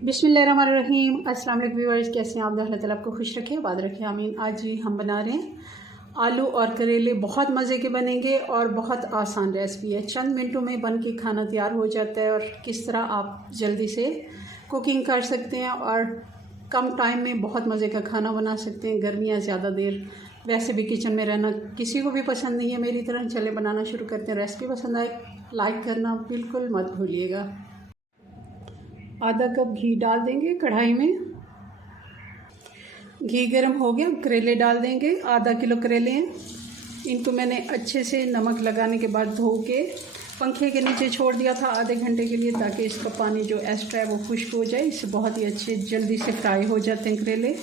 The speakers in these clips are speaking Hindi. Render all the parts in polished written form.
बिस्मिल्लाहिर्रहमानिर्रहीम। अस्सलाम वालेकुम व्यूअर्स, कैसे हैं आप? अल्लाह ताला आपको खुश रखे, आबाद रखे, आमीन। आज ही हम बना रहे हैं आलू और करेले। बहुत मज़े के बनेंगे और बहुत आसान रेसिपी है। चंद मिनटों में बन के खाना तैयार हो जाता है और किस तरह आप जल्दी से कुकिंग कर सकते हैं और कम टाइम में बहुत मज़े का खाना बना सकते हैं। गर्मियाँ ज़्यादा देर वैसे भी किचन में रहना किसी को भी पसंद नहीं है मेरी तरह। चले बनाना शुरू करते हैं। रेसिपी पसंद आए लाइक करना बिल्कुल मत भूलिएगा। आधा कप घी डाल देंगे कढ़ाई में। घी गर्म हो गया, करेले डाल देंगे। आधा किलो करेले हैं। इनको मैंने अच्छे से नमक लगाने के बाद धो के पंखे के नीचे छोड़ दिया था आधे घंटे के लिए, ताकि इसका पानी जो एक्स्ट्रा है वो खुश्क हो जाए। इससे बहुत ही अच्छे जल्दी से फ्राई हो जाते हैं करेले।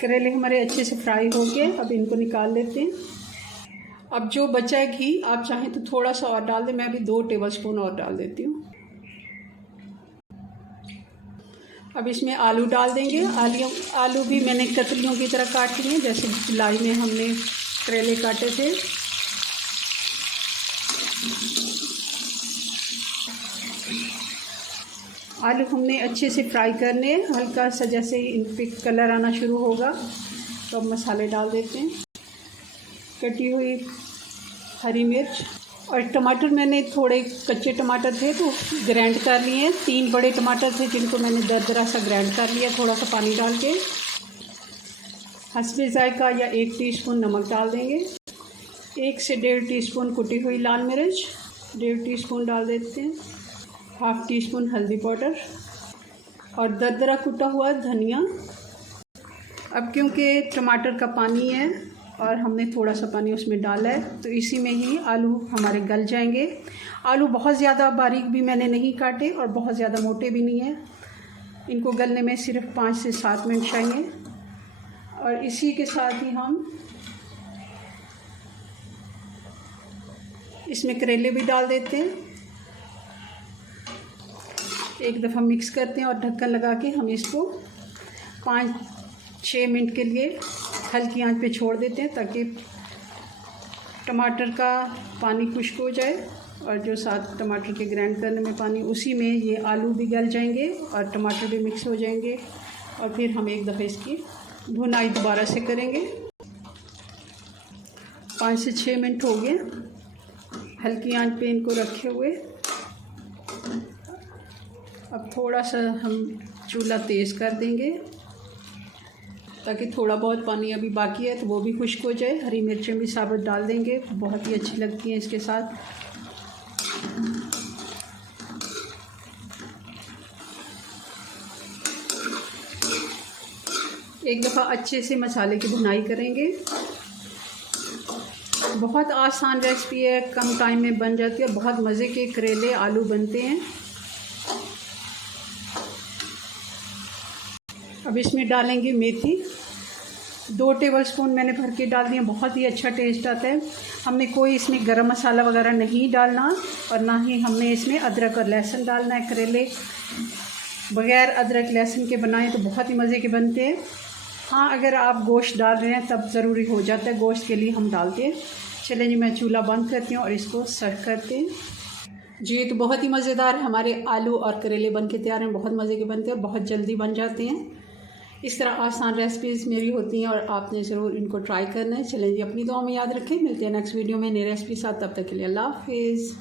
करेले हमारे अच्छे से फ्राई हो गए, अब इनको निकाल लेते हैं। अब जो बचा है घी, आप चाहें तो थोड़ा सा और डाल दें। मैं अभी 2 टेबलस्पून और डाल देती हूँ। अब इसमें आलू डाल देंगे। आलू भी मैंने कतलियों की तरह काट लिए हैं, जैसे जुलाई में हमने करेले काटे थे। आलू हमने अच्छे से फ्राई करने, हल्का सा जैसे इन पे कलर आना शुरू होगा तो अब मसाले डाल देते हैं। कटी हुई हरी मिर्च और टमाटर, मैंने थोड़े कच्चे टमाटर थे तो ग्राइंड कर लिए हैं। 3 बड़े टमाटर थे जिनको मैंने दरदरा सा ग्राइंड कर लिया थोड़ा सा पानी डाल के। हस्बे जायका या 1 टीस्पून नमक डाल देंगे। 1 से 1.5 टीस्पून कुटी हुई लाल मिर्च, 1.5 टीस्पून डाल देते हैं। 1/2 टीस्पून हल्दी पाउडर और दरदरा कुटा हुआ धनिया। अब क्योंकि टमाटर का पानी है और हमने थोड़ा सा पानी उसमें डाला है तो इसी में ही आलू हमारे गल जाएंगे। आलू बहुत ज़्यादा बारीक भी मैंने नहीं काटे और बहुत ज़्यादा मोटे भी नहीं है। इनको गलने में सिर्फ 5 से 7 मिनट चाहिए। और इसी के साथ ही हम इसमें करेले भी डाल देते हैं। एक दफ़ा मिक्स करते हैं और ढक्कन लगा के हम इसको 5-6 मिनट के लिए हल्की आंच पे छोड़ देते हैं, ताकि टमाटर का पानी खुश्क हो जाए और जो साथ टमाटर के ग्राइंड करने में पानी, उसी में ये आलू भी गल जाएंगे और टमाटर भी मिक्स हो जाएंगे। और फिर हम एक दफ़ा इसकी भुनाई दोबारा से करेंगे। 5 से 6 मिनट हो गए हल्की आंच पे इनको रखे हुए। अब थोड़ा सा हम चूल्हा तेज़ कर देंगे ताकि थोड़ा बहुत पानी अभी बाकी है तो वो भी खुश्क हो जाए। हरी मिर्चें भी साबुत डाल देंगे, बहुत ही अच्छी लगती हैं इसके साथ। एक दफ़ा अच्छे से मसाले की भुनाई करेंगे। बहुत आसान रेसिपी है, कम टाइम में बन जाती है। बहुत मज़े के करेले आलू बनते हैं। अब इसमें डालेंगे मेथी। 2 टेबलस्पून मैंने भर के डाल दिए। बहुत ही अच्छा टेस्ट आता है। हमने कोई इसमें गरम मसाला वगैरह नहीं डालना और ना ही हमने इसमें अदरक और लहसुन डालना है। करेले बग़ैर अदरक लहसुन के बनाएं तो बहुत ही मज़े के बनते हैं। हाँ, अगर आप गोश्त डाल रहे हैं तब ज़रूरी हो जाता है, गोश्त के लिए हम डालते हैं। चलें जी, मैं चूल्हा बंद करती हूँ और इसको सर्व करते हैं। जी, तो बहुत ही मज़ेदार हमारे आलू और करेले बन के तैयार हैं। बहुत मज़े के बनते हैं और बहुत जल्दी बन जाते हैं। इस तरह आसान रेसिपीज़ मेरी होती हैं और आपने ज़रूर इनको ट्राई करना है। चलें जी, अपनी दुआ में याद रखें। मिलते हैं नेक्स्ट वीडियो में नई रेसिपी साथ। तब तक के लिए अल्लाह हाफिज़।